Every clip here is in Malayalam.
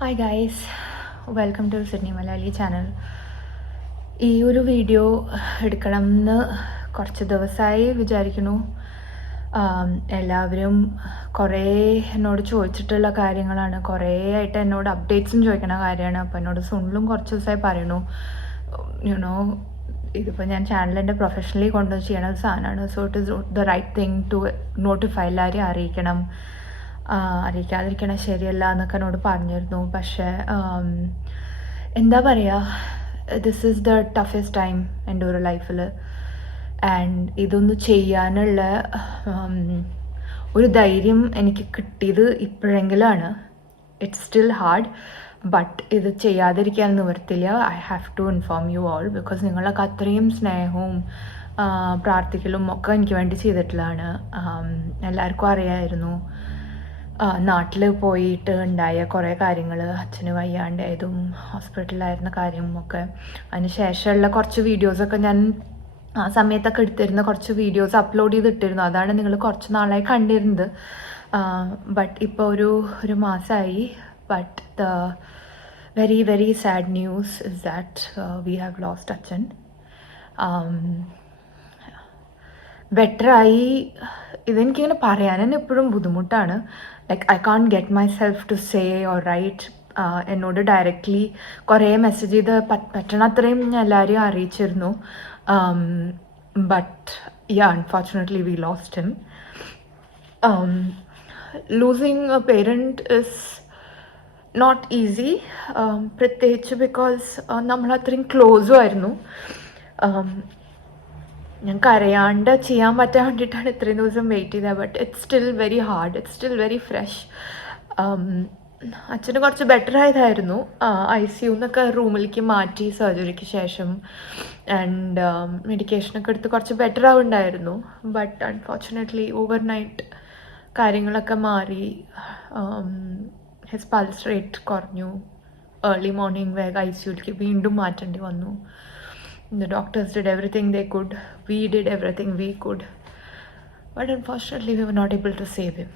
Hi guys, welcome to Sydney Malayali channel. ഈ ഒരു വീഡിയോ എടുക്കണം എന്ന് കുറച്ച് ദിവസമായി വിചാരിക്കുന്നു. എല്ലാവരും കുറേ എന്നോട് ചോദിച്ചിട്ടുള്ള കാര്യങ്ങളാണ്, കുറേ ആയിട്ട് എന്നോട് അപ്ഡേറ്റ്സും ചോദിക്കുന്ന കാര്യമാണ്. അപ്പോൾ എന്നോട് സുണിലും കുറച്ച് ദിവസമായി പറയണു, യുനോ ഇതിപ്പോൾ ഞാൻ ചാനലിൻ്റെ പ്രൊഫഷണലി കൊണ്ട് ചെയ്യണ സാധനമാണ്. So it is the right thing to notify, എല്ലാവരെയും അറിയിക്കണം, അറിയിക്കാതിരിക്കണം ശരിയല്ല എന്നൊക്കെ എന്നോട് പറഞ്ഞിരുന്നു. പക്ഷേ എന്താ പറയുക, this is the toughest time എൻ്റെ ഒരു ലൈഫിൽ. ആൻഡ് ഇതൊന്ന് ചെയ്യാനുള്ള ഒരു ധൈര്യം എനിക്ക് കിട്ടിയത് ഇപ്പോഴെങ്കിലാണ്. ഇറ്റ്സ് സ്റ്റിൽ ഹാർഡ്, ബട്ട് ഇത് ചെയ്യാതിരിക്കാൻ നിവർത്തില്ല. I have to inform you all, because നിങ്ങളൊക്കെ അത്രയും സ്നേഹവും പ്രാർത്ഥിക്കലും ഒക്കെ എനിക്ക് വേണ്ടി ചെയ്തിട്ടുള്ളതാണ്. എല്ലാവർക്കും അറിയാമായിരുന്നു നാട്ടിൽ പോയിട്ട് ഉണ്ടായ കുറേ കാര്യങ്ങൾ, അച്ഛന് വയ്യാണ്ടായതും ഹോസ്പിറ്റലിലായിരുന്ന കാര്യവും ഒക്കെ. അതിന് ശേഷമുള്ള കുറച്ച് വീഡിയോസൊക്കെ ഞാൻ ആ സമയത്തൊക്കെ എടുത്തിരുന്ന കുറച്ച് വീഡിയോസ് അപ്ലോഡ് ചെയ്തിട്ടിരുന്നു. അതാണ് നിങ്ങൾ കുറച്ച് നാളായി കണ്ടിരുന്നത്. ബട്ട് ഇപ്പോൾ ഒരു മാസമായി. But the very very sad news is that we have lost അച്ഛൻ. ബെറ്ററായി, ഇതെനിക്കിങ്ങനെ പറയാൻ തന്നെ എപ്പോഴും ബുദ്ധിമുട്ടാണ്. Like I can't get myself to say or write. എന്നോട് ഡയറക്റ്റ്ലി കുറേ മെസ്സേജ് ചെയ്ത് പറ്റണത്രയും ഞാൻ എല്ലാവരെയും അറിയിച്ചിരുന്നു. But unfortunately we lost him. Losing a parent is not easy, പ്രത്യേകിച്ച് ബിക്കോസ് നമ്മളത്രയും ക്ലോസും ആയിരുന്നു. ഞാൻ കരയാണ്ട് ചെയ്യാൻ പറ്റാൻ വേണ്ടിയിട്ടാണ് ഇത്രയും ദിവസം വെയിറ്റ് ചെയ്തത്. But it's still very hard, it's still very fresh. അച്ഛന് കുറച്ച് ബെറ്റർ ആയതായിരുന്നു. ICU എന്നൊക്കെ റൂമിലേക്ക് മാറ്റി സർജറിക്ക് ശേഷം. ആൻഡ് മെഡിക്കേഷനൊക്കെ എടുത്ത് കുറച്ച് ബെറ്റർ ആവുന്നുണ്ടായിരുന്നു. ബട്ട് അൺഫോർച്ചുനേറ്റ്ലി ഓവർ നൈറ്റ് കാര്യങ്ങളൊക്കെ മാറി. ഹിസ് പൾസ് റേറ്റ് കുറഞ്ഞു. ഏർലി മോർണിംഗ് വേഗം ICUലേക്ക് വീണ്ടും മാറ്റേണ്ടി വന്നു. The doctors did everything they could. We did everything we could. But unfortunately, we were not able to save him.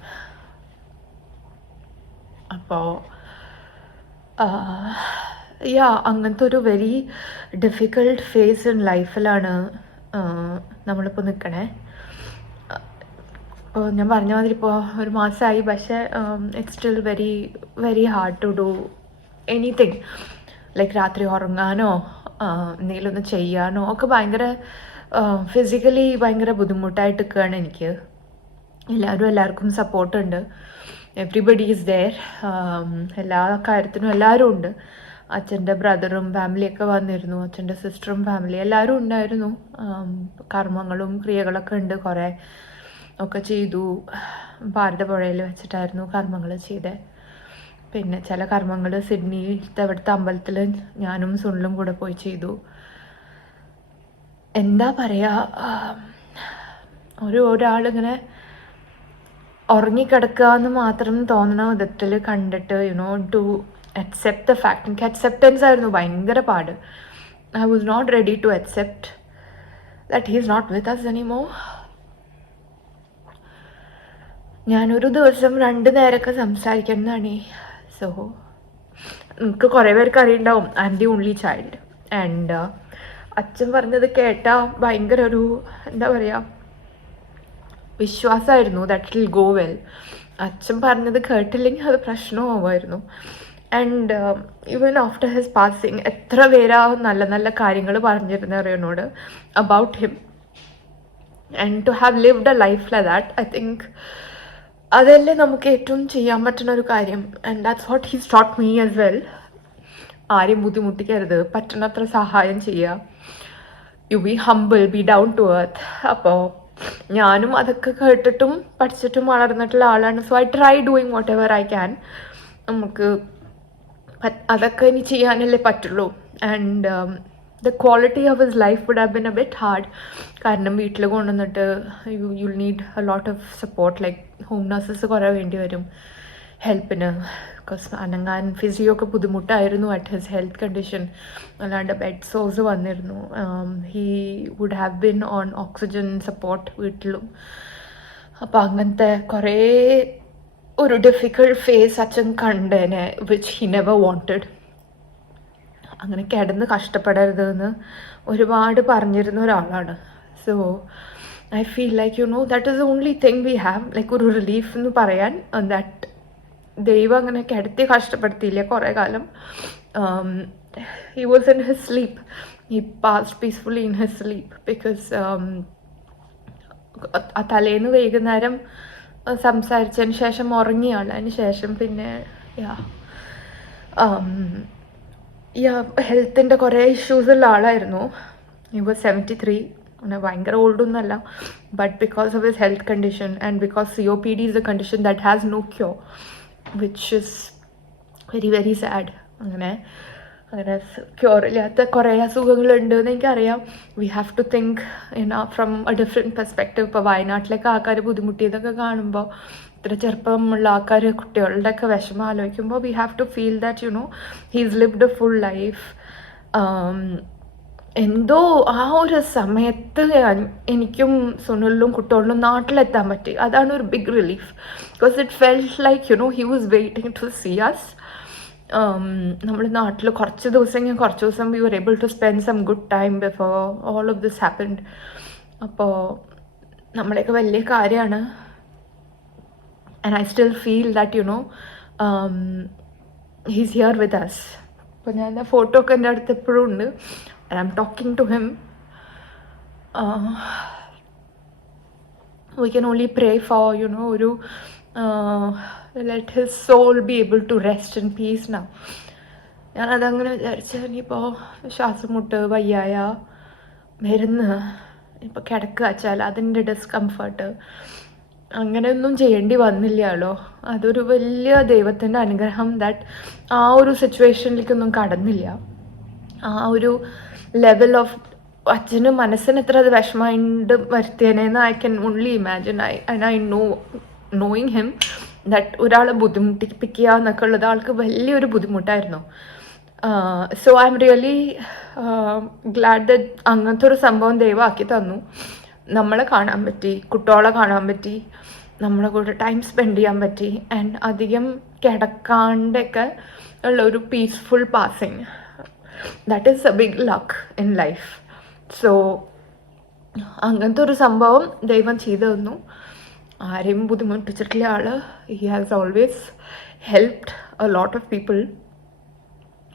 അപ്പോൾ അങ്ങനത്തെ ഒരു വെരി ഡിഫിക്കൾട്ട് ഫേസ് ഇൻ ലൈഫിലാണ് നമ്മളിപ്പോൾ നിൽക്കണേ. ഇപ്പോൾ ഞാൻ പറഞ്ഞ മാതിരി ഇപ്പോൾ ഒരു മാസമായി. പക്ഷേ it's still very very hard to do anything. Like രാത്രി ഉറങ്ങാനോ എന്തെങ്കിലും ഒന്ന് ചെയ്യാനോ ഒക്കെ ഭയങ്കര ഫിസിക്കലി ഭയങ്കര ബുദ്ധിമുട്ടായിട്ട് നിൽക്കുകയാണ് എനിക്ക്. എല്ലാവർക്കും സപ്പോർട്ടുണ്ട്. Everybody is there. എല്ലാ കാര്യത്തിനും എല്ലാവരും ഉണ്ട്. അച്ഛൻ്റെ ബ്രദറും ഫാമിലിയൊക്കെ വന്നിരുന്നു. അച്ഛൻ്റെ സിസ്റ്ററും ഫാമിലി എല്ലാവരും ഉണ്ടായിരുന്നു. കർമ്മങ്ങളും ക്രിയകളൊക്കെ ഉണ്ട്. കുറേ ഒക്കെ ചെയ്തു. ഭാരതപ്പുഴയിൽ വെച്ചിട്ടായിരുന്നു കർമ്മങ്ങൾ ചെയ്തത്. പിന്നെ ചില കർമ്മങ്ങൾ സിഡ്നിയിലത്തെ അവിടുത്തെ അമ്പലത്തിൽ ഞാനും സുണിലും കൂടെ പോയി ചെയ്തു. എന്താ പറയുക, ഒരാളിങ്ങനെ ഉറങ്ങിക്കിടക്കുക എന്ന് മാത്രം തോന്നണ വിധത്തിൽ കണ്ടിട്ട് ടു അക്സെപ്റ്റ് ദ ഫാക്ട്. എനിക്ക് അക്സെപ്റ്റൻസ് ആയിരുന്നു ഭയങ്കര പാട്. I was not ready to accept that he is not with us anymore. ഞാനൊരു ദിവസം 2 നേരമൊക്കെ സംസാരിക്കുന്നതാണ്. സോ എനിക്ക് കുറേ പേർക്ക് അറിയുണ്ടാവും, I am the only child. And അച്ഛൻ പറഞ്ഞത് കേട്ടാൽ ഭയങ്കര ഒരു എന്താ പറയുക വിശ്വാസമായിരുന്നു ദാറ്റ് വിൽ ഗോ വെൽ. അച്ഛൻ പറഞ്ഞത് കേട്ടില്ലെങ്കിൽ അത് പ്രശ്നമാവുമായിരുന്നു. And even after his passing എത്ര പേരാ നല്ല നല്ല കാര്യങ്ങൾ പറഞ്ഞിരുന്നത് അറിയുന്നോട് about him. And to have lived a life like that, I think അതല്ലേ നമുക്ക് ഏറ്റവും ചെയ്യാൻ പറ്റുന്ന ഒരു കാര്യം. And that's what he's taught me as well. ആരെയും ബുദ്ധിമുട്ടിക്കരുത്, പറ്റുന്നത്ര സഹായം ചെയ്യുക, you be humble, be down to earth. അപ്പോൾ ഞാനും അതൊക്കെ കേട്ടിട്ടും പഠിച്ചിട്ടും വളർന്നിട്ടുള്ള ആളാണ്. So I try doing whatever I can. നമുക്ക് അതൊക്കെ ഇനി ചെയ്യാനല്ലേ പറ്റുള്ളൂ. And the quality of his life would have been A bit hard. കാരണം വീട്ടിൽ കൊണ്ടുവന്നിട്ട് you'll need a lot of support. Like home nurses കുറേ വേണ്ടി വരും ഹെൽപ്പിന്. ബിക്കോസ് അനങ്ങാൻ ഫിസിയോ ഒക്കെ ബുദ്ധിമുട്ടായിരുന്നു അറ്റ് ഹിസ് ഹെൽത്ത് കണ്ടീഷൻ. അല്ലാണ്ട് ബെഡ് സോഴ്സ് വന്നിരുന്നു. He would have been on oxygen support വീട്ടിലും. അപ്പോൾ അങ്ങനത്തെ കുറേ ഒരു ഡിഫിക്കൾട്ട് ഫേസ് അച്ഛൻ കണ്ടേനെ വിച്ച് ഹി നെവർ വാണ്ടഡ്. അങ്ങനെ കിടന്ന് കഷ്ടപ്പെടരുതെന്ന് ഒരുപാട് പറഞ്ഞിരുന്ന ഒരാളാണ്. So I feel like that is the only thing we have, like ഒരു റിലീഫ് എന്ന് പറയാൻ. ദാറ്റ് ദൈവം അങ്ങനെ കിടത്തി കഷ്ടപ്പെടുത്തിയില്ല കുറേ കാലം. He was in his sleep. He passed peacefully in his sleep because തലേന്ന് വൈകുന്നേരം സംസാരിച്ചതിന് ശേഷം ഉറങ്ങിയാണ്. അതിന് ശേഷം പിന്നെ ഹെൽത്തിൻ്റെ കുറേ ഇഷ്യൂസുള്ള ആളായിരുന്നു. ഹി വാസ് 73, അങ്ങനെ ഭയങ്കര ഓൾഡൊന്നുമല്ല. But because of his health condition and because COPD is a condition that has no cure, which is very very sad. അങ്ങനെ ക്യൂറില്ലാത്ത കുറേ അസുഖങ്ങളുണ്ട് എന്ന് എനിക്കറിയാം. We have to think from a different perspective. ഇപ്പോൾ വയനാട്ടിലേക്ക് ആൾക്കാർ ബുദ്ധിമുട്ടിയതൊക്കെ കാണുമ്പോൾ, ഇത്ര ചെറുപ്പമുള്ള ആൾക്കാർ കുട്ടികളുടെ ഒക്കെ വിഷമം ആലോചിക്കുമ്പോൾ we have to feel that he's lived a full life. എന്തോ ആ ഒരു സമയത്ത് എനിക്കും സുനിലും കുട്ടികളിലും നാട്ടിലെത്താൻ പറ്റി. അതാണ് ഒരു big relief. Because it felt like he was waiting to see us. നമ്മൾ നാട്ടിൽ കുറച്ച് ദിവസം we were able to spend some good time before all of this happened. അപ്പോൾ നമ്മളെയൊക്കെ വലിയ കാര്യമാണ്. And I still feel that he's here with us. അപ്പോൾ ഞാൻ ആ ഫോട്ടോ ഒക്കെ എൻ്റെ അടുത്ത് എപ്പോഴും ഉണ്ട്. And I'm talking to him. We can only pray for ഒരു let his soul be able to rest in peace now. ഞാനതങ്ങനെ വിചാരിച്ചു. ഇനിയിപ്പോൾ ശ്വാസം മുട്ട്, വയ്യായ, മരുന്ന്, ഇപ്പോൾ കിടക്കുക വെച്ചാൽ അതിൻ്റെ ഡിസ്കംഫർട്ട്, അങ്ങനെയൊന്നും ചെയ്യേണ്ടി വന്നില്ലല്ലോ. അതൊരു വലിയ ദൈവത്തിൻ്റെ അനുഗ്രഹം. ദാറ്റ് ആ ഒരു സിറ്റുവേഷനിലേക്കൊന്നും കടന്നില്ല. ആ ഒരു ലെവൽ ഓഫ് അച്ഛന് മനസ്സിന് എത്ര അത് വിഷമമായിട്ട് വരുത്തിയതിനെന്ന് I can only imagine. I knowing him that ഒരാളെ ബുദ്ധിമുട്ടിപ്പിക്കുക എന്നൊക്കെ ഉള്ളത് ആൾക്ക് വലിയൊരു ബുദ്ധിമുട്ടായിരുന്നു. So I am really glad that അങ്ങനത്തെ ഒരു സംഭവം ദൈവമാക്കി തന്നു. നമ്മളെ കാണാൻ പറ്റി, കുട്ടികളെ കാണാൻ പറ്റി, നമ്മളെ കൂടെ ടൈം സ്പെൻഡ് ചെയ്യാൻ പറ്റി. ആൻഡ് അധികം കിടക്കാണ്ടൊക്കെ ഉള്ള ഒരു peaceful passing. That is a big luck in life. So അങ്ങനത്തെ ഒരു സംഭവം ദൈവം ചെയ്തു തന്നു. ആരെയും ബുദ്ധിമുട്ടിച്ചിട്ടില്ല ആള്. He has always helped a lot of people.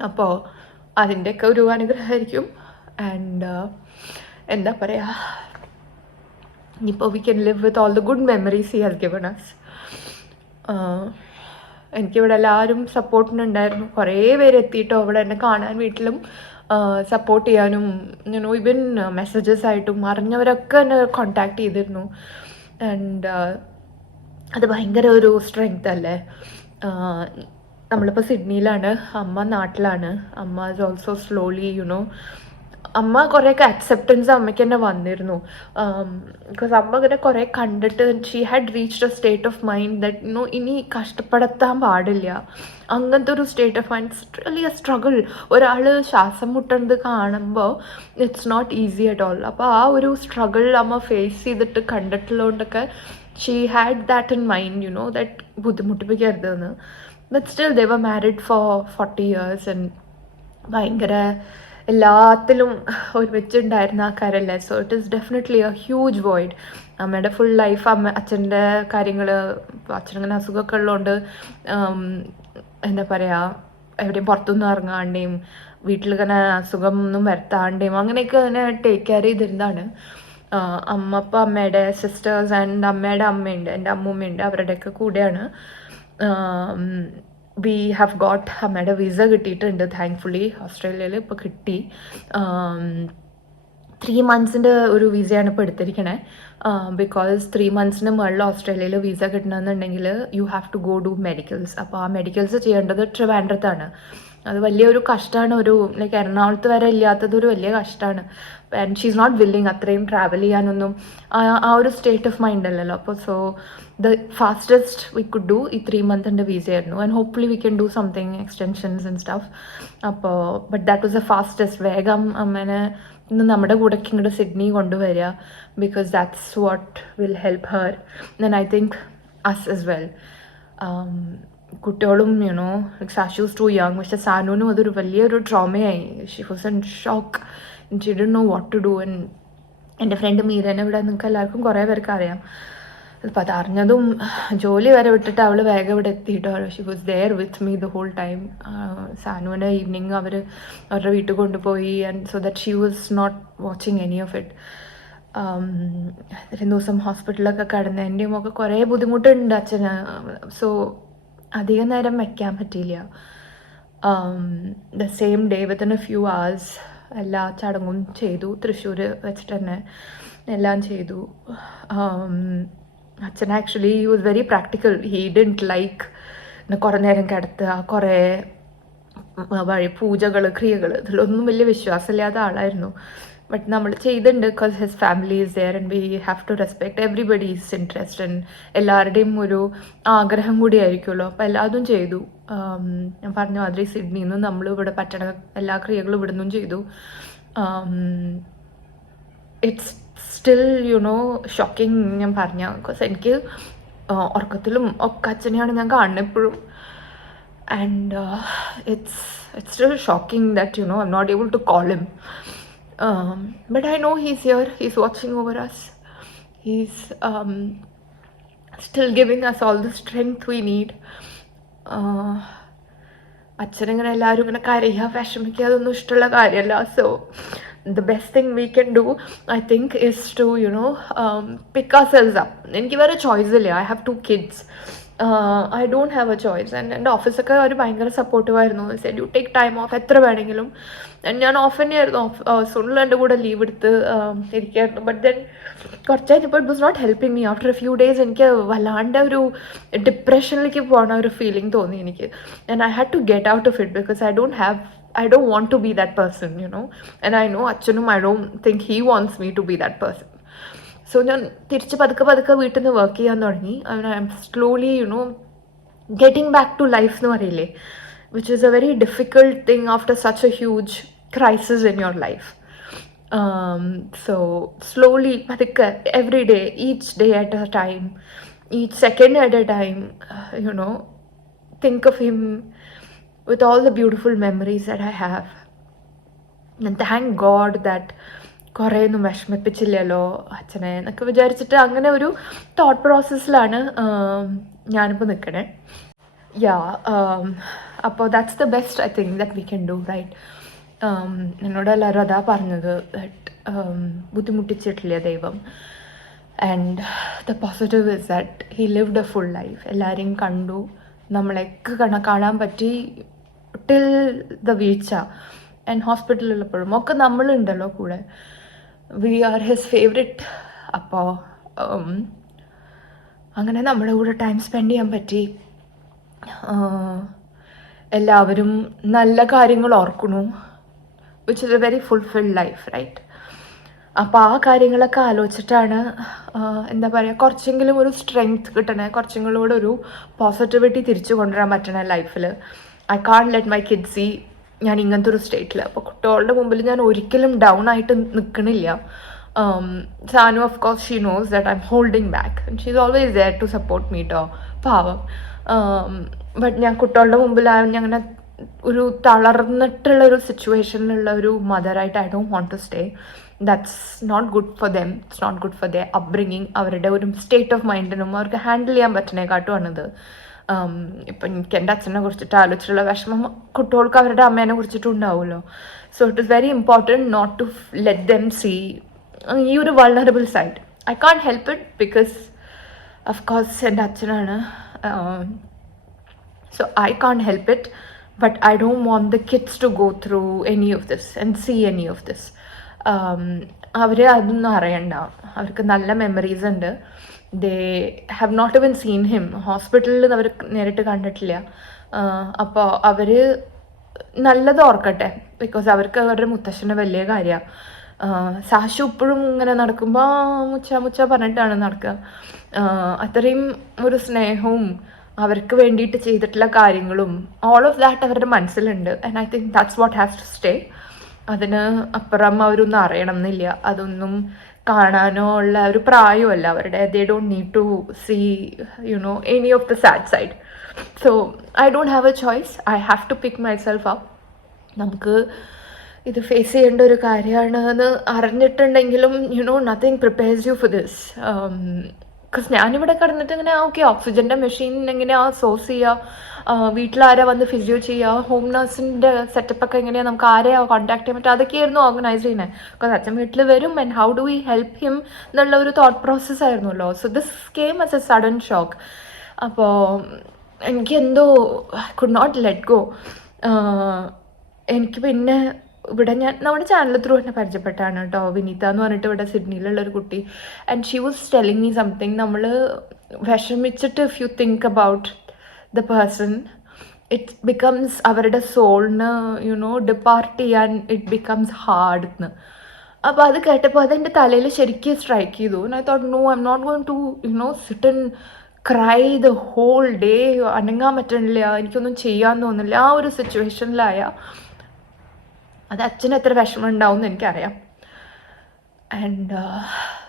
അപ്പോൾ അതിൻ്റെയൊക്കെ ഒരു അനുഗ്രഹമായിരിക്കും. ആൻഡ് എന്താ പറയുക, ഇനിയിപ്പോൾ we can live with all the good memories he has given us. എനിക്കിവിടെ എല്ലാവരും സപ്പോർട്ടിനുണ്ടായിരുന്നു. കുറേ പേര് എത്തിയിട്ടോ അവിടെ എന്നെ കാണാൻ വീട്ടിലും സപ്പോർട്ട് ചെയ്യാനും ഇവൻ മെസ്സേജസ് ആയിട്ടും അറിഞ്ഞവരൊക്കെ എന്നെ കോണ്ടാക്ട് ചെയ്തിരുന്നു. ആൻഡ് അത് ഭയങ്കര ഒരു സ്ട്രെങ്ത് അല്ലേ. നമ്മളിപ്പോൾ സിഡ്നിയിലാണ്, അമ്മ നാട്ടിലാണ്. അമ്മ ഇസ് ഓൾസോ സ്ലോലി അമ്മ കുറേയൊക്കെ അക്സെപ്റ്റൻസ് അമ്മയ്ക്ക് തന്നെ വന്നിരുന്നു. ബിക്കോസ് അമ്മ ഇങ്ങനെ കുറേ കണ്ടിട്ട് she had reached a state of mind that ഇനി കഷ്ടപ്പെടുത്താൻ പാടില്ല. അങ്ങനത്തെ ഒരു state of mind. Really a struggle. ഒരാൾ ശ്വാസം മുട്ടുന്നത് കാണുമ്പോൾ it's not easy at all. അപ്പോൾ ആ ഒരു സ്ട്രഗിൾ അമ്മ ഫേസ് ചെയ്തിട്ട് കണ്ടിട്ടുള്ളതുകൊണ്ടൊക്കെ she had that in mind that ബുദ്ധിമുട്ടിപ്പിക്കരുതെന്ന്. But still they were married for 40 years and ഭയങ്കര എല്ലാത്തിലും ഒരുമിച്ചുണ്ടായിരുന്ന ആൾക്കാരല്ലേ. So it is definitely a huge void. അമ്മയുടെ ഫുൾ ലൈഫ് അച്ഛൻ്റെ കാര്യങ്ങൾ, അച്ഛനങ്ങനെ അസുഖമൊക്കെ ഉള്ളതുകൊണ്ട് എന്താ പറയുക, എവിടെയും പുറത്തൊന്നും ഇറങ്ങാണ്ടേയും വീട്ടിലിങ്ങനെ അസുഖം ഒന്നും വരുത്താണ്ടേയും അങ്ങനെയൊക്കെ അങ്ങനെ ടേക്ക് കെയർ ചെയ്തിരുന്നതാണ് അമ്മ. അപ്പോൾ അമ്മയുടെ സിസ്റ്റേഴ്സ് ആൻഡ് അമ്മയുടെ അമ്മയുണ്ട്, എൻ്റെ അമ്മൂമ്മയുണ്ട്, അവരുടെയൊക്കെ കൂടെയാണ്. വി ഹാവ് ഗോട്ട് അമ്മയുടെ വിസ കിട്ടിയിട്ടുണ്ട് താങ്ക്ഫുള്ളി. ഓസ്ട്രേലിയയിൽ ഇപ്പോൾ കിട്ടി. 3 months ഒരു വിസയാണ് ഇപ്പോൾ എടുത്തിരിക്കണേ. ബിക്കോസ് 3 months മുകളിൽ ഓസ്ട്രേലിയയിൽ വിസ കിട്ടണമെന്നുണ്ടെങ്കിൽ you have to go do medicals. അപ്പോൾ ആ മെഡിക്കൽസ് ചെയ്യേണ്ടത് ട്രിവാൻഡ്രത്താണ്. അത് വലിയൊരു കഷ്ടമാണ്. ഒരു ലൈക്ക് എറണാകുളത്ത് വരെ ഇല്ലാത്തതൊരു വലിയ കഷ്ടമാണ്. And she is not willing അത്രയും ട്രാവൽ ചെയ്യാനൊന്നും. ആ ഒരു സ്റ്റേറ്റ് ഓഫ് മൈൻഡ് അല്ലല്ലോ. അപ്പോൾ so the fastest we could do ഈ 3 month വിസയായിരുന്നു. And hopefully we can do something extensions and stuff. അപ്പോൾ but that was the fastest. വേഗം അമ്മേനെ ഇന്ന് നമ്മുടെ കൂടെയൊക്കെ ഇങ്ങോട്ട് സിഡ്നി കൊണ്ടുവരിക. Because that's what will help her. Then I think us as well. കുട്ടികളും you know Sashu was too young. പക്ഷെ സാനുവിനും അതൊരു വലിയൊരു ട്രോമയായി. She was in shock. She didn't know what to do. And എൻ്റെ ഫ്രണ്ട് മീരനെ ഇവിടെ നിങ്ങൾക്ക് എല്ലാവർക്കും കുറേ പേർക്ക് അറിയാം. അപ്പോൾ അതറിഞ്ഞതും ജോലി വരെ വിട്ടിട്ട് അവൾ വേഗം ഇവിടെ എത്തിയിട്ടോ. She was there with me the whole time. സാനുവിനെ ഈവനിങ് അവരുടെ വീട്ടിൽ കൊണ്ടുപോയി. And so that she was not watching any of it. 2 ദിവസം ഹോസ്പിറ്റലിലൊക്കെ കിടന്നതിൻ്റെയും ഒക്കെ കുറേ ബുദ്ധിമുട്ടുണ്ട് അച്ഛന്. സോ അധികം നേരം വയ്ക്കാൻ പറ്റിയില്ല. The same day within A few hours എല്ലാ ചടങ്ങും ചെയ്തു. തൃശ്ശൂർ വെച്ചിട്ട് തന്നെ എല്ലാം ചെയ്തു. അച്ഛൻ actually he was very practical. He didn't like കുറേ നേരം കിടത്തുക, കുറേ പൂജകൾ ക്രിയകൾ ഇതിലൊന്നും വലിയ വിശ്വാസമില്ലാത്ത ആളായിരുന്നു. ബട്ട് നമ്മൾ ചെയ്തിട്ടുണ്ട് because his family is there and we have to respect everybody's interest. And എല്ലാവരുടെയും ഒരു ആഗ്രഹം കൂടിയായിരിക്കുമല്ലോ. അപ്പോൾ എല്ലാതും ചെയ്തു. ഞാൻ പറഞ്ഞ മാതിരി സിഡ്നിയിൽ നിന്ന് നമ്മൾ ഇവിടെ പറ്റണ എല്ലാ ക്രിയകളും ഇവിടെ നിന്നും ചെയ്തു. ഇറ്റ്സ് സ്റ്റിൽ ഷോക്കിങ് ഞാൻ പറഞ്ഞ. ബിക്കോസ് എനിക്ക് ഉറക്കത്തിലും ഒക്കെ അച്ഛനെയാണ് ഞാൻ കാണുന്നത് എപ്പോഴും. And it's still shocking that I'm not able to call him. But I know he's here. He's watching over us. He's still giving us all the strength we need. അച്ഛനിങ്ങനെ എല്ലാവരും ഇങ്ങനെ കരയുക വിഷമിക്കുക അതൊന്നും ഇഷ്ടമുള്ള കാര്യമല്ല. So the best thing we can do, I think, is to pick ourselves up. എനിക്ക് വേറെ ചോയ്സ് ഇല്ല. I have 2 kids. I don't have a choice. And എൻ്റെ ഓഫീസൊക്കെ അവർ ഭയങ്കര സപ്പോർട്ടീവായിരുന്നു. Said you take time off എത്ര വേണമെങ്കിലും. ഞാൻ ഓഫ് തന്നെയായിരുന്നു. സുനിൽ എൻ്റെ കൂടെ ലീവ് എടുത്ത് ഇരിക്കുകയായിരുന്നു. ബട്ട് ദെൻ കുറച്ച് കഴിഞ്ഞപ്പോൾ it was not helping me. After a few days എനിക്ക് വല്ലാണ്ട് ഒരു ഡിപ്രഷനിലേക്ക് പോകുന്ന ഒരു ഫീലിംഗ് തോന്നി എനിക്ക്. And I had to get out of it because I don't want to be that person, and I know Achanum, I don't think he wants me to be that person. So ഞാൻ തിരിച്ച് പതുക്കെ വീട്ടിൽ നിന്ന് വർക്ക് ചെയ്യാൻ തുടങ്ങി. I'm slowly getting back to life എന്ന് പറയില്ലേ, which is a very difficult thing after such a huge crisis in your life. So slowly പതുക്കെ every day, each day at a time, each second at a time, think of him with all the beautiful memories that I have. And thank God that കുറേ ഒന്നും വിഷമിപ്പിച്ചില്ലല്ലോ അച്ഛനെ എന്നൊക്കെ വിചാരിച്ചിട്ട് അങ്ങനെ ഒരു തോട്ട് പ്രോസസ്സിലാണ് ഞാനിപ്പോൾ നിൽക്കണേ. അപ്പോൾ that's the best I think that we can do, right? എന്നോട് എല്ലാവരും അതാ പറഞ്ഞത്, ദാറ്റ് ബുദ്ധിമുട്ടിച്ചിട്ടില്ല ദൈവം. And the positive is that he lived a full life. എല്ലാവരെയും കണ്ടു, നമ്മളെയൊക്കെ കാണാൻ പറ്റി ടിൽ ദ വീഴ്ച. ആൻഡ് ഹോസ്പിറ്റലിലുള്ളപ്പോഴും ഒക്കെ നമ്മളുണ്ടല്ലോ കൂടെ. We are his favourite. അപ്പോൾ അങ്ങനെ നമ്മുടെ കൂടെ ടൈം സ്പെൻഡ് ചെയ്യാൻ പറ്റി. എല്ലാവരും നല്ല കാര്യങ്ങൾ ഓർക്കണു, which is a very fulfilled life, right? അപ്പോൾ ആ കാര്യങ്ങളൊക്കെ ആലോചിച്ചിട്ടാണ് എന്താ പറയുക, കുറച്ചെങ്കിലും ഒരു സ്ട്രെങ്ത് കിട്ടണേ, കുറച്ചെങ്കിലും കൂടെ ഒരു പോസിറ്റിവിറ്റി തിരിച്ചു കൊണ്ടുവരാൻ പറ്റണേ ലൈഫിൽ. I can't let my kids see ഞാൻ ഇങ്ങനത്തെ ഒരു സ്റ്റേറ്റിൽ. അപ്പോൾ കുട്ടികളുടെ മുമ്പിൽ ഞാൻ ഒരിക്കലും ഡൗൺ ആയിട്ട് നിൽക്കണില്ല. Sanu of course she knows that I am holding back and she is always there to support me ട്ടോ, പാവം. ബട്ട് ഞാൻ കുട്ടികളുടെ മുമ്പിൽ അങ്ങനെ ഒരു തളർന്നിട്ടുള്ളൊരു സിറ്റുവേഷനിലുള്ള ഒരു മദറായിട്ട് I don't want to stay. That's not good for them. It's not good for their upbringing. അവരുടെ ഒരു സ്റ്റേറ്റ് ഓഫ് മൈൻഡിനും അവർക്ക് ഹാൻഡിൽ ചെയ്യാൻ പറ്റണേക്കാട്ടുമാണിത്. ഇപ്പം എനിക്ക് എൻ്റെ അച്ഛനെ കുറിച്ചിട്ട് ആലോചിച്ചിട്ടുള്ള വിഷമം കുട്ടികൾക്ക് അവരുടെ അമ്മേനെ കുറിച്ചിട്ടും ഉണ്ടാവുമല്ലോ. So it is very important not to let them see ഈ ഒരു vulnerable side. I can't help it because of course എൻ്റെ അച്ഛനാണ്. So I can't help it, but I don't want the kids to go through any of this and see any of this. അവർ അതൊന്നും അറിയണ്ട. അവർക്ക് നല്ല മെമ്മറീസ് ഉണ്ട്. ദേ ഹാവ് നോട്ട് ഇവൻ സീൻ ഹിം. ഹോസ്പിറ്റലിൽ അവർ നേരിട്ട് കണ്ടിട്ടില്ല. അപ്പോൾ അവർ നല്ലത് ഓർക്കട്ടെ, ബിക്കോസ് അവർക്ക് അവരുടെ മുത്തശ്ശന് വലിയ കാര്യമാണ്. സാഷു ഇപ്പോഴും ഇങ്ങനെ നടക്കുമ്പോൾ മുച്ച പറഞ്ഞിട്ടാണ് നടക്കുക. അത്രയും ഒരു സ്നേഹവും അവർക്ക് വേണ്ടിയിട്ട് ചെയ്തിട്ടുള്ള കാര്യങ്ങളും ഓൾ ഓഫ് ദാറ്റ് അവരുടെ മനസ്സിലുണ്ട്. And I think that's what has to stay. അതിന് അപ്പുറം അവരൊന്നും അറിയണം എന്നില്ല. അതൊന്നും കാണാനോ ഉള്ള ഒരു പ്രായമല്ല അവരുടെ. They don't need to see any of the sad side. So I don't have a choice, I have to pick myself up. നമുക്ക് ഇത് ഫേസ് ചെയ്യേണ്ട ഒരു കാര്യമാണ് എന്ന് അറിഞ്ഞിട്ടുണ്ടെങ്കിലും nothing prepares you for this. Because ഞാനിവിടെ കിടന്നിട്ട് ഇങ്ങനെ ഓക്കെ ഓക്സിജൻ്റെ മെഷീൻ എങ്ങനെയാണ് സോഴ്സ് ചെയ്യുക, വീട്ടിലാരാ വന്ന് ഫിസിയോ ചെയ്യുക, ഹോം നഴ്സിൻ്റെ സെറ്റപ്പൊക്കെ എങ്ങനെയാണ്, നമുക്ക് ആരെയാ കോൺടാക്ട് ചെയ്യാൻ പറ്റുക, അതൊക്കെയായിരുന്നു ഓർഗനൈസ് ചെയ്യുന്നത്. ബിക്കോസ് അച്ഛൻ വീട്ടിൽ വരും and how do we help him എന്നുള്ള ഒരു തോട്ട് പ്രോസസ് ആയിരുന്നല്ലോ. So this came as A sudden shock. അപ്പോൾ എനിക്ക് എന്തോ കുഡ് നോട്ട് ലെറ്റ് ഗോ. എനിക്ക് പിന്നെ ഇവിടെ ഞാൻ നമ്മുടെ ചാനൽ ത്രൂ തന്നെ പരിചയപ്പെട്ടാണ് കേട്ടോ, വിനീത എന്ന് പറഞ്ഞിട്ട് ഇവിടെ സിഡ്നിയിലുള്ളൊരു കുട്ടി. And she was telling me something. നമ്മൾ വിഷമിച്ചിട്ട് if you think about the person, it becomes അവരുടെ സോളിന് ഡിപ്പാർട്ട് ചെയ്യാൻ ഇറ്റ് ബിക്കംസ് ഹാർഡ് എന്ന്. അപ്പോൾ അത് കേട്ടപ്പോൾ അതെൻ്റെ തലയിൽ ശരിക്കും സ്ട്രൈക്ക് ചെയ്തു. I thought no, I am not going to sit and cry the whole day. അനങ്ങാൻ പറ്റണില്ല, എനിക്കൊന്നും ചെയ്യാൻ തോന്നില്ല. ആ ഒരു സിറ്റുവേഷനിലായ അത് അച്ഛന് എത്ര വിഷമം ഉണ്ടാവും എന്ന് എനിക്കറിയാം. And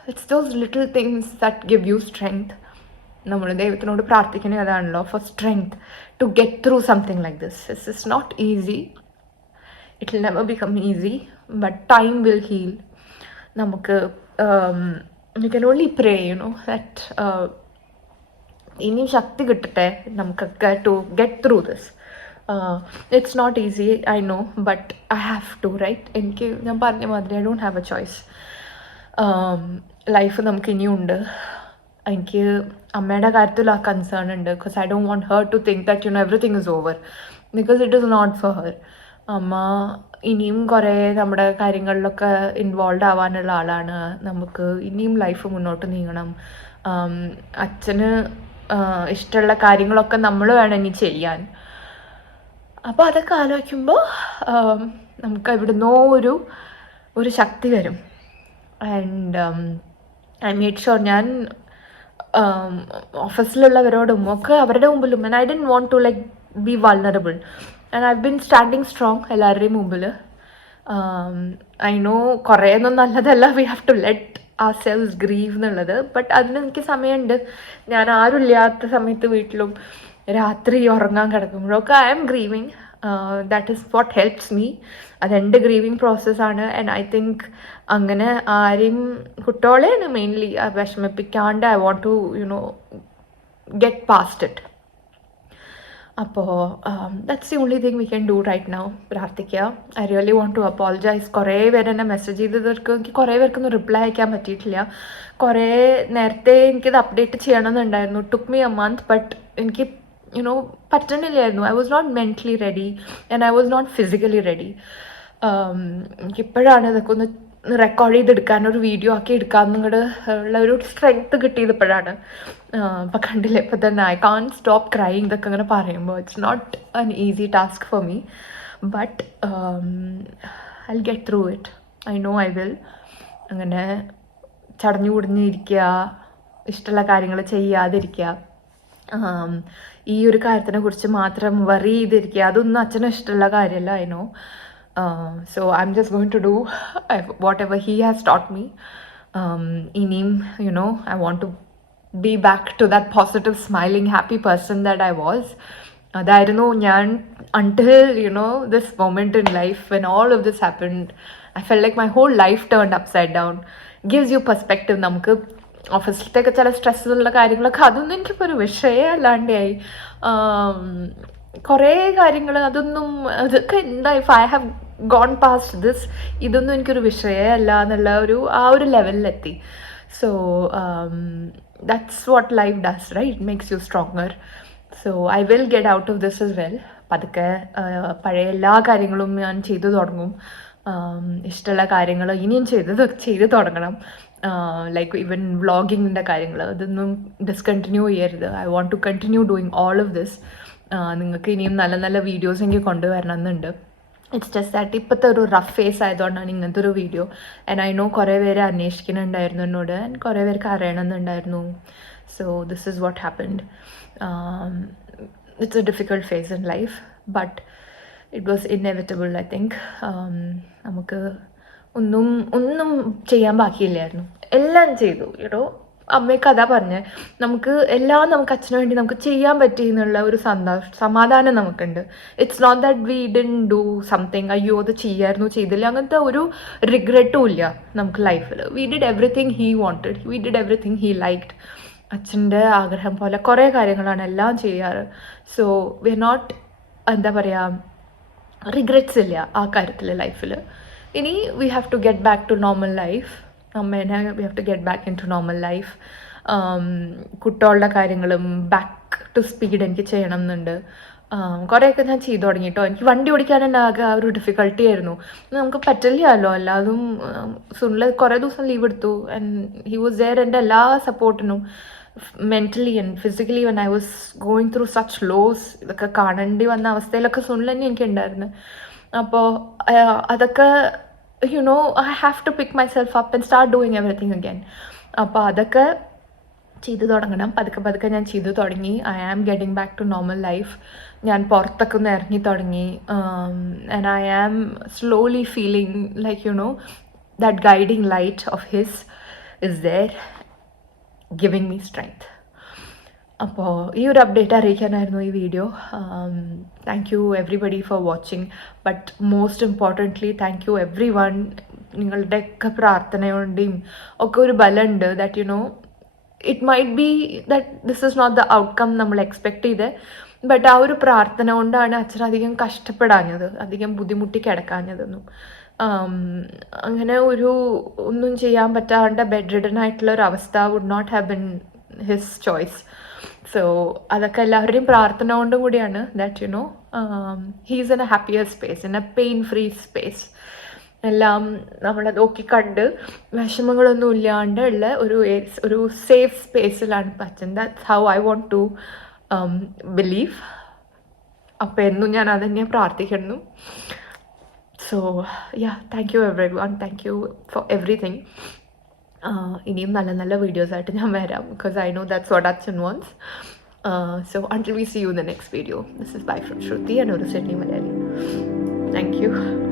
it's those little things that give you strength. നമ്മൾ ദൈവത്തിനോട് പ്രാർത്ഥിക്കുന്നത് അതാണല്ലോ, for strength to get through something like this. It's is not easy, it will never become easy, but time will heal. നമുക്ക് you can only pray that ഇനിയും ശക്തി കിട്ടട്ടെ നമുക്കൊക്കെ to get through this. It's not easy, I know, but I have to, right? എനിക്ക് ഞാൻ പറഞ്ഞ മാതിരി I don't have a choice. Life നമുക്ക് ഇനിയുണ്ട്. എനിക്ക് അമ്മയുടെ കാര്യത്തിൽ ആ കൺസേൺ ഉണ്ട്. Because I don't want her to think that everything is over, because it is not for her. അമ്മ ഇനിയും കുറേ നമ്മുടെ കാര്യങ്ങളിലൊക്കെ ഇൻവോൾവ് ആവാനുള്ള ആളാണ്. നമുക്ക് ഇനിയും ലൈഫ് മുന്നോട്ട് നീങ്ങണം. അച്ഛന് ഇഷ്ടമുള്ള കാര്യങ്ങളൊക്കെ നമ്മൾ വേണം ഇനി ചെയ്യാൻ. അപ്പോൾ അതൊക്കെ ആലോചിക്കുമ്പോൾ നമുക്ക് എവിടുന്നോ ഒരു ശക്തി വരും. ആൻഡ് ഐ മേഡ് ഷുവർ ഞാൻ ഓഫീസിലുള്ളവരോടും ഒക്കെ അവരുടെ മുമ്പിലും, and I didn't want to like be vulnerable, and I been standing strong എല്ലാവരുടെയും മുമ്പിൽ. ഐ നോ കുറേയൊന്നും നല്ലതല്ല, വി ഹാവ് ടു ലെറ്റ് അവർ സെൽവ്സ് ഗ്രീവ് എന്നുള്ളത്. ബട്ട് അതിന് എനിക്ക് സമയമുണ്ട്. ഞാൻ ആരുമില്ലാത്ത സമയത്ത് വീട്ടിലും രാത്രി ഉറങ്ങാൻ കിടക്കുമ്പോഴൊക്കെ I am grieving. That is what helps me. അതെൻ്റെ ഗ്രീവിങ് പ്രോസസ്സാണ്. ആൻഡ് ഐ തിങ്ക് അങ്ങനെ ആരെയും കുട്ടികളെയാണ് മെയിൻലി വിഷമിപ്പിക്കാണ്ട് I want to get past it. അപ്പോൾ that's the only thing we can do right now. പ്രാർത്ഥിക്കുക. I really want to apologise. കുറേ പേര് എന്നെ മെസ്സേജ് ചെയ്തവർക്ക് എനിക്ക് കുറേ പേർക്കൊന്നും റിപ്ലൈ അയക്കാൻ പറ്റിയിട്ടില്ല. കുറേ നേരത്തെ എനിക്കിത് അപ്ഡേറ്റ് ചെയ്യണമെന്നുണ്ടായിരുന്നു. Took me a month, but എനിക്ക് പറ്റണില്ലായിരുന്നു. I was not mentally ready and I was not physically ready. എനിക്കിപ്പോഴാണ് ഇതൊക്കെ ഒന്ന് റെക്കോർഡ് ചെയ്തെടുക്കാൻ, ഒരു വീഡിയോ ആക്കി എടുക്കാമെന്ന് ഇങ്ങോട്ട് ഉള്ള ഒരു സ്ട്രെങ്ത് കിട്ടിയത് ഇപ്പോഴാണ്. അപ്പം കണ്ടില്ലേ, ഇപ്പം തന്നെ ഐ കാൺ സ്റ്റോപ്പ് ക്രൈയിങ് ഇതൊക്കെ അങ്ങനെ പറയുമ്പോൾ. It's not an easy task for me, but I will get through it. I know I will. അങ്ങനെ ചടഞ്ഞു കുടിഞ്ഞിരിക്കുക, ഇഷ്ടമുള്ള കാര്യങ്ങൾ ചെയ്യാതിരിക്കുക, ഈ ഒരു കാര്യത്തിനെ കുറിച്ച് മാത്രം വറി ചെയ്തിരിക്കുക, അതൊന്നും അച്ഛനും ഇഷ്ടമുള്ള കാര്യമല്ല. I know. So I'm just going to do whatever he has taught me. ഇനിയും I want to be back to that positive, smiling, happy person that I was. അതായിരുന്നു ഞാൻ until this moment in life when all of this happened. I felt like my whole life turned upside down. Gives you perspective. നമുക്ക് ഓഫീസിലത്തേക്ക് ചില സ്ട്രെസ്സുള്ള കാര്യങ്ങളൊക്കെ അതൊന്നും എനിക്കിപ്പോൾ ഒരു വിഷയമേ അല്ലാണ്ടായി. കുറേ കാര്യങ്ങൾ അതൊക്കെ എന്താ, if I have gone past this, ഇതൊന്നും എനിക്കൊരു വിഷയമേ അല്ല എന്നുള്ള ആ ഒരു ലെവലിലെത്തി. So that's what life does, right? It makes you stronger. So I will get out of this as well. പതുക്കെ പഴയ എല്ലാ കാര്യങ്ങളും ഞാൻ ചെയ്തു തുടങ്ങും. ഇഷ്ടമുള്ള കാര്യങ്ങൾ ഇനിയും ചെയ്ത് തുടങ്ങണം. ലൈക്ക് ഈവൻ വ്ളോഗിങ്ങിൻ്റെ കാര്യങ്ങൾ അതൊന്നും ഡിസ്കണ്ടിന്യൂ ചെയ്യരുത്. I want to continue doing all of this. നിങ്ങൾക്ക് ഇനിയും നല്ല നല്ല വീഡിയോസ് എനിക്ക് കൊണ്ടുവരണം എന്നുണ്ട്. ഇറ്റ്സ് ജസ്റ്റ് ദാറ്റ് ഇപ്പോഴത്തെ ഒരു റഫ് ഫേസ് ആയതുകൊണ്ടാണ് ഇങ്ങനത്തെ ഒരു വീഡിയോ. ആൻഡ് ഐ നോ കുറേ പേര് അന്വേഷിക്കുന്നുണ്ടായിരുന്നു എന്നോട്, ആൻഡ് കുറേ പേർക്ക് അറിയണമെന്നുണ്ടായിരുന്നു. So this is what happened. It's a difficult phase in life, but it was inevitable. I think നമുക്ക് ഒന്നും ചെയ്യാൻ ബാക്കിയില്ലായിരുന്നു. എല്ലാം ചെയ്തു. അമ്മയ്ക്ക് അതാ പറഞ്ഞത്, നമുക്ക് എല്ലാം നമുക്ക് അച്ഛന് വേണ്ടി നമുക്ക് ചെയ്യാൻ പറ്റി എന്നുള്ള ഒരു സമാധാനം നമുക്കുണ്ട്. It's not that we didn't do something, അയ്യോ അത് ചെയ്യായിരുന്നു ചെയ്തില്ല, അങ്ങനത്തെ ഒരു റിഗ്രറ്റും ഇല്ല നമുക്ക് ലൈഫിൽ. We did everything he wanted, we did everything he liked. അച്ഛൻ്റെ ആഗ്രഹം പോലെ കുറേ കാര്യങ്ങളാണ് എല്ലാം ചെയ്യാറ്. സോ വി ആർ നോട്ട്, എന്താ പറയുക, റിഗ്രറ്റ്സ് ഇല്ല ആ കാര്യത്തിൽ ലൈഫിൽ. ഇനി we have to get back to normal life. അമ്മേനെ we have to get back in to normal life. കുട്ടികളുടെ കാര്യങ്ങളും ബാക്ക് ടു സ്പീഡ് എനിക്ക് ചെയ്യണം എന്നുണ്ട്. കുറേയൊക്കെ ഞാൻ ചെയ്തു തുടങ്ങി കേട്ടോ. എനിക്ക് വണ്ടി ഓടിക്കാൻ തന്നെ ആകെ ആ ഒരു ഡിഫിക്കൽട്ടി ആയിരുന്നു. നമുക്ക് പറ്റില്ലല്ലോ, അല്ലാതും സുനിൽ കുറേ ദിവസം ലീവ് എടുത്തു. ആൻഡ് ഹി വാസ് ദെയർ എൻ്റെ എല്ലാ സപ്പോർട്ടിനും, mentally and physically. When I was going through such loss, ഇതൊക്കെ കാണേണ്ടി വന്ന അവസ്ഥയിലൊക്കെ സുനിൽ തന്നെ എനിക്ക് ഉണ്ടായിരുന്നു. അപ്പോൾ അതൊക്കെ I have to pick myself up and start doing everything again. അപ്പോൾ അതൊക്കെ ചെയ്തു തുടങ്ങണം. പതുക്കെ ഞാൻ ചെയ്തു തുടങ്ങി. I am getting back to normal life. ഞാൻ പുറത്തൊക്കെ ഒന്ന് ഇറങ്ങി തുടങ്ങി. And I am slowly feeling like that guiding light of his is there giving me strength. അപ്പോൾ ഈ ഒരു അപ്ഡേറ്റ് അറിയിക്കാനായിരുന്നു ഈ video. Thank you everybody for watching. But most importantly thank you everyone. നിങ്ങളുടെയൊക്കെ പ്രാർത്ഥനയോടെയും ഒക്കെ ഒരു ബലമുണ്ട്. That it might be that this is not the outcome നമ്മൾ എക്സ്പെക്ട് ചെയ്തത്. ബട്ട് ആ ഒരു പ്രാർത്ഥന കൊണ്ടാണ് അച്ഛൻ അധികം കഷ്ടപ്പെടാഞ്ഞത്, അധികം ബുദ്ധിമുട്ടി കിടക്കാഞ്ഞതൊന്നും. അങ്ങനെ ഒന്നും ചെയ്യാൻ പറ്റാണ്ട് ബെഡ് റിഡൻ ആയിട്ടുള്ള ഒരു അവസ്ഥ would not have been his choice. So അതൊക്കെ എല്ലാവരുടെയും പ്രാർത്ഥന കൊണ്ടും കൂടിയാണ് that he's in a happier space, in a pain free space. എല്ലാം നമ്മളെ നോക്കിക്കണ്ട് വിഷമങ്ങളൊന്നും ഇല്ലാണ്ട് ഉള്ള ഒരു സേഫ് സ്പേസിലാണ് അച്ഛൻ. That's how I want to believe. അപ്പോൾ എന്നും ഞാൻ അതന്നെ പ്രാർത്ഥിക്കുന്നു. So thank you everyone, thank you for everything. ഇനിയും നല്ല നല്ല വീഡിയോസായിട്ട് ഞാൻ വരാം, because I know that's what അച്ഛൻ wants. So until we see you in the next video, this is bye from Shruti and Sydney Malayali. Thank you.